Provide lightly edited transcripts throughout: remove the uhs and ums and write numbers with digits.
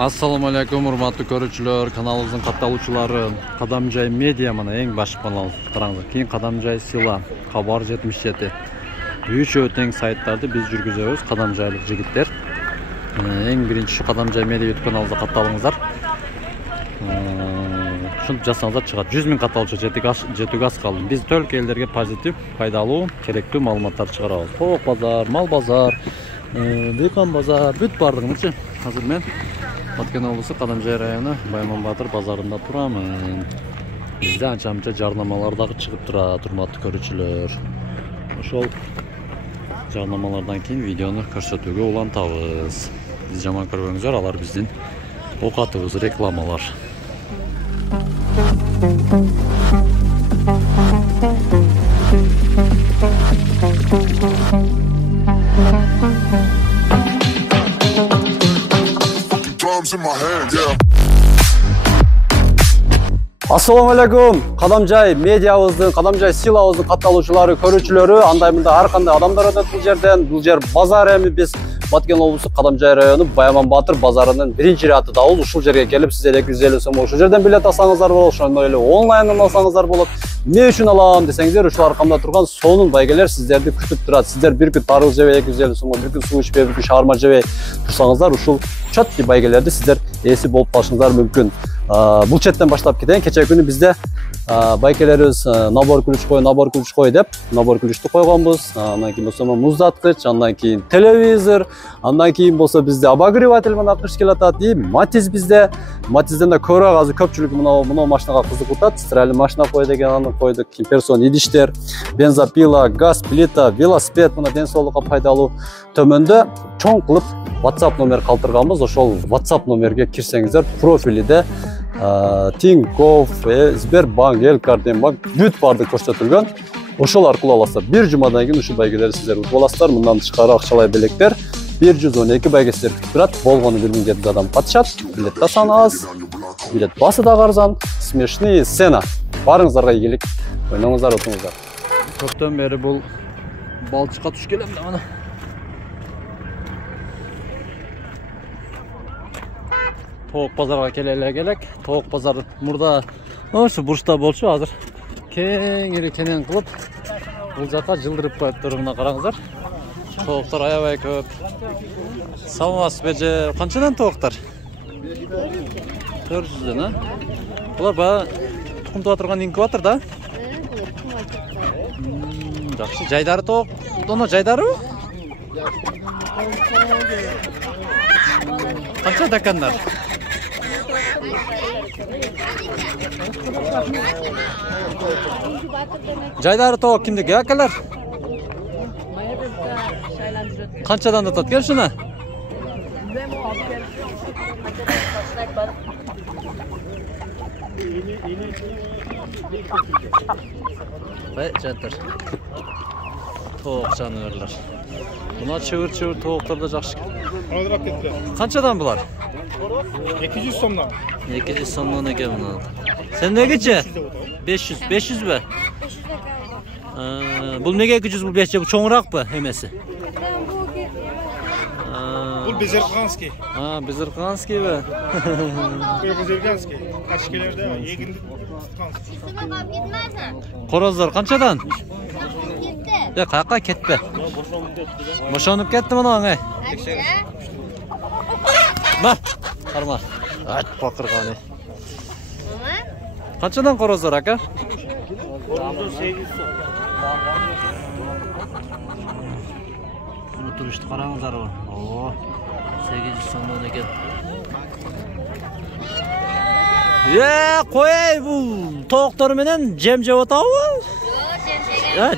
Assalamu alaikum urmatlı көрүүчүлөр, каналыбыздын катталуучулары. Кадамжай медиа мына эң баш канал караңыздар. Кийин Кадамжай Сила, Хабар 77. Үчөө тең сайттарды биз жүргүзөбүз, Кадамжайлык жигиттер. Эң биринчи ушу Кадамжай медиа YouTube каналыбызга катталыңыздар. Ушинтип жасаңыздар чыгат. 100 000 катталуучу жетүүгө аз калды. Биз өлкө элдерге позитив, пайдалуу, керектүү маалыматтар чыгарабыз. Тоок базар, мал базар, дыйкан базар, бүт бардыгынчы. Азыр мен Баткен облысы Кадамжай району Байман Батыр базарында турамын. Бизде анча-мынча жарнамалар дагы чыгып турат, урматтуу көрүүчүлөр. Ошол жарнамалардан кийин видеону көрсөтүүгө улантабыз. Биз жаман көрбөңүздөр, алар биздин окатыбыз, рекламалар. Assalamu alaikum. Кадамжай медиабыздын, Кадамжай Силабыздын катталуучулары, көрүүчүлөрү, андай мындай ар кандай адамдар өтөт бул жерден. Бул жер базар эми биз Баткен облусу Кадамжай району Байман Батыр базарынын биринчи ряты дабыл. Ушул жерге келип сиздер 250 сом ошол жерден билет алсаңыздар болот, ошондой эле онлайндан алсаңыздар болот. Эмне үчүн алам десеңиздер, ушул аркамда турган сонун байгелер сиздерди күтүп турат. Сиздер бир күн тарыл жебей 250 сомго, бир күн суу ичпей, бир күн шаарма жебей турсаңыздар, ушул чөтки байгелерди сиздер эси болуп калышыңыздар мүмкүн. Бул четтен баштап кетейин. Кече күнү бизде байкелерибиз набор ключ кой деп набор ключту койгонбуз. Андан кийин болсо муздаткыч, андан кийин телевизор, андан кийин болсо бизде обогреватель мына кыш келатат. И Матиз бизде. Матизден да көрөк азыр көпчүлүк мына машинага кызыгып атат. Стиральный машина кой деген аны койдук. Персон идиштер, бензопила, газ плита, велосипед мына ден соолукка пайдалуу. Төмөндө чоң кылып WhatsApp номер калтырганбыз. Ошол WhatsApp номерге кирсеңиздер, профилиде Тинькофф, Сбербанк, Элкардембанк бүт барды көрсөтүлгөн. Ошол аркылуу аласыздар. Бир жумадан кийин ушул байгелерди сиздер утуп аласыздар. Мындан тышкары акчалай белектер 112 байге сиздер күтүп турат. Болгону 1700 адам катышат. Билет да саны аз. Билет басы да арзан. Смешные сцена. Барыңыздарга ийгилик. Ойноңуздар, отуңуздар. Көптөн бери бул балчыкка туш келем да аны. Тоок базарга келелек. Тоок базар мурда ошу бурчта болчу, азыр кеңири кенен кылып бул жака жылдырып коюптур. Мына караңыздар. Тооктор аябай көп. Саламатсыз беже. Канчадан тооктор? 400дөн, а? Булар баягы тукумтуга турган инкубатор да? Жакшы. Жайдары тоок. Доно жайдарыбы? Канча дакандар? Жайдары тоок кимдики, акалар? Канчадан атат? Кел шуна. Жатыр. Тоок жаныбарлар. Мына чыбыр тооктор да жакшы. Алдырап кетти. Канчадан булар? 200 сомдон. 200 сомдон экен мына. Сен негече? 500 бе? 500. Бул неге 200, бул 500, бул чоңуракпы эмеси? Бул безерканский. Безерканский бе? Безерканский. Качкелерде эгинди. Короздар канчадан? Каяка кетпе. Бошонуп кетти мына аңай. Ба, карма. Ат бакырганы. Канчадан короздар ака? Короздар 800 сом. Мына турушты караңыздар. О, 800 сомдон экен. Кой, бул тооктор менен жем жеп атабы?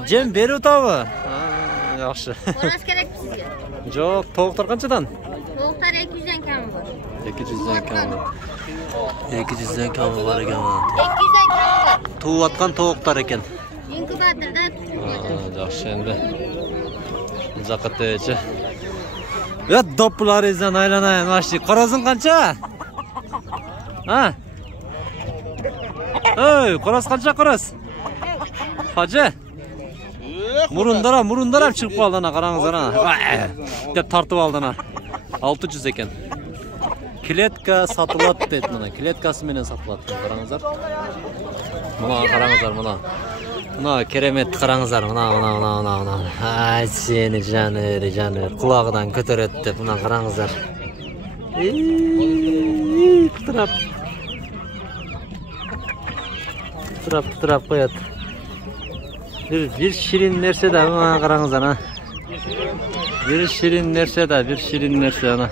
Жем берип атабы? Жакшы. Короз керекпи сизге? Жок, тооктор канчадан? Тооктор 200ден кем бар. 200ден кем бар. 200ден кем бар экен. 200ден кем бар. Тууп аткан тооктор экен. Инкубаторда тууп. Жакшы энди. Жакытычы. Доппуларыңыздан айланайын маши. Корозуң канча? Ой, короз канча короз? Хажы? Мурундарам чыгып калды ана, караңыздар ана. Деп тартып алды ана. 600 экен. Kletka satılat deydi buna. Kletkası menen satılat. Qarаңыздар. Buna qarаңыздар buna. Buna keremet qarаңыздар. Buna. Ay seni canır. Kulağından kötüretdi. Buna qarаңыздар. Kıtırap koyat. Bir şirin nerse de buna qarаңыздар ha. Bir şirin nerse ana.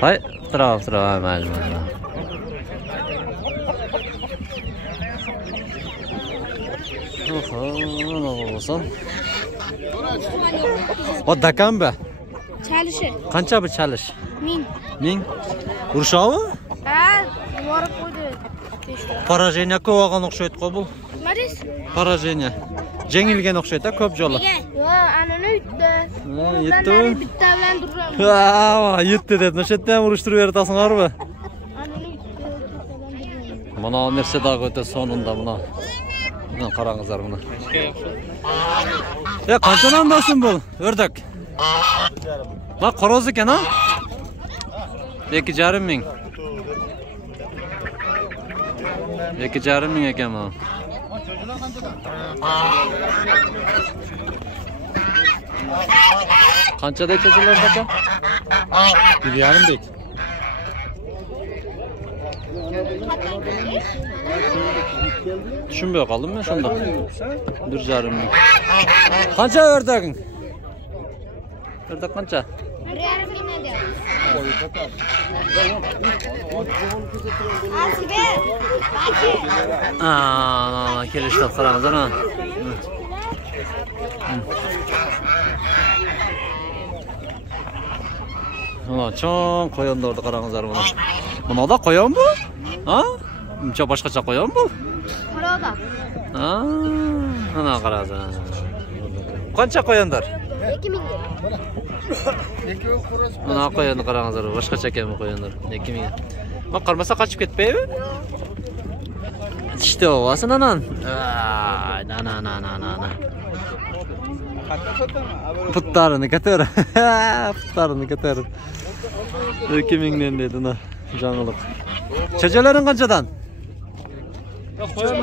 Hay, kıtırap macım. Olsun. O dakan be. Çalışır. Kança bir çalış? 1000. 1000. Uruşağı mı? Ha, yuvarık koydu. Поражение көп алған оқшайды ғой бұл. Марис? Поражение. Жеңілген оқшайды да көп жолы. Yo, anını üttü. Етті ме? Bitti ben duruyorum. Етті деді. Нөшеттен ұрыштырып беретасыңар ба? Anını üttü. Мына нәрсе дағы өте соңында мына. Мына қараңыздар мына. Қаншадан аласың бұл? Өрдік. Ма қороз екен а? 2,5 мың. 2,5 мың екен ма? Қанша дейді чечелер бака? 1,5 дейді. Düşünmüyor kaldım ben sonunda. 1,5 мың. Қанша өрдегің? Өрдек қанша? 1,5 ne diyor? Келіштіп қараңыздар ма? Чоң қойондарды қараңыздар мұна. Мұна да қойон бұл? Мұнша башқаша қойон бұл? Paroda. Мұна қараңыздар. Қанша қойондар? 2000 lira. Мұна қойонды қараңыздар. Башқаша екен бұл қойондар. 2000. Ма қармаса қашып кетпей бі? İşte o asın anan. Ana. Putlarını katır. Putlarını katır. 2000'den dedi na canlılık. Çocukların kaçadan? Çöğün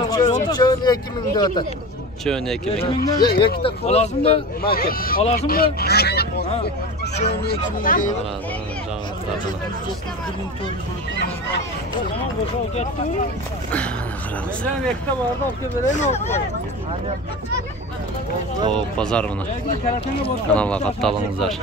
2000 diyor. Çöğün 2000. Alasın mı? Alasın mı? Çöğün 2000 diyor. O pazar bunu. Kanala katılыңыздар.